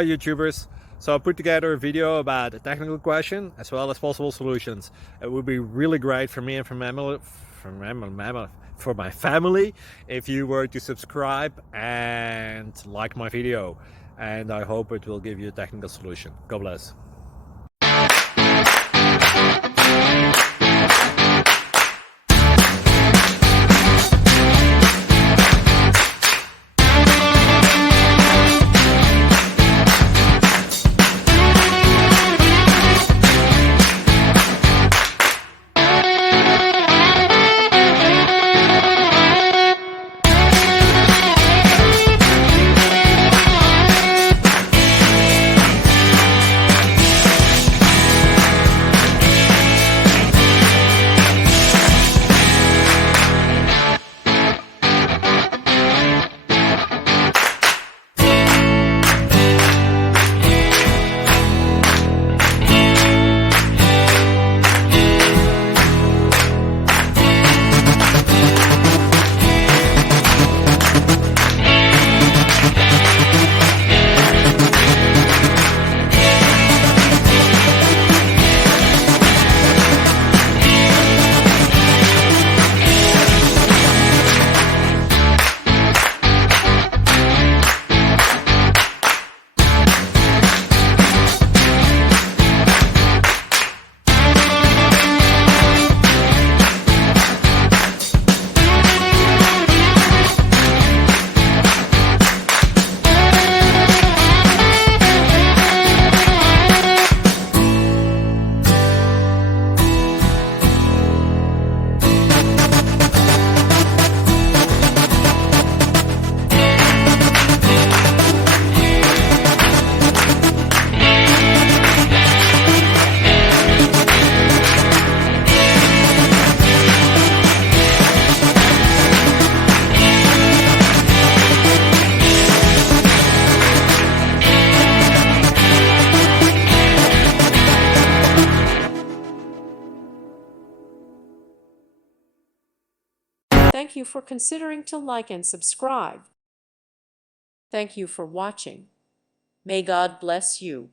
Hi YouTubers. So I put together a video about a technical question as well as possible solutions. It would be really great for me and for my family if you were to subscribe and like my video. And I hope it will give you a technical solution. God bless. Thank you for considering to like and subscribe. Thank you for watching. May God bless you.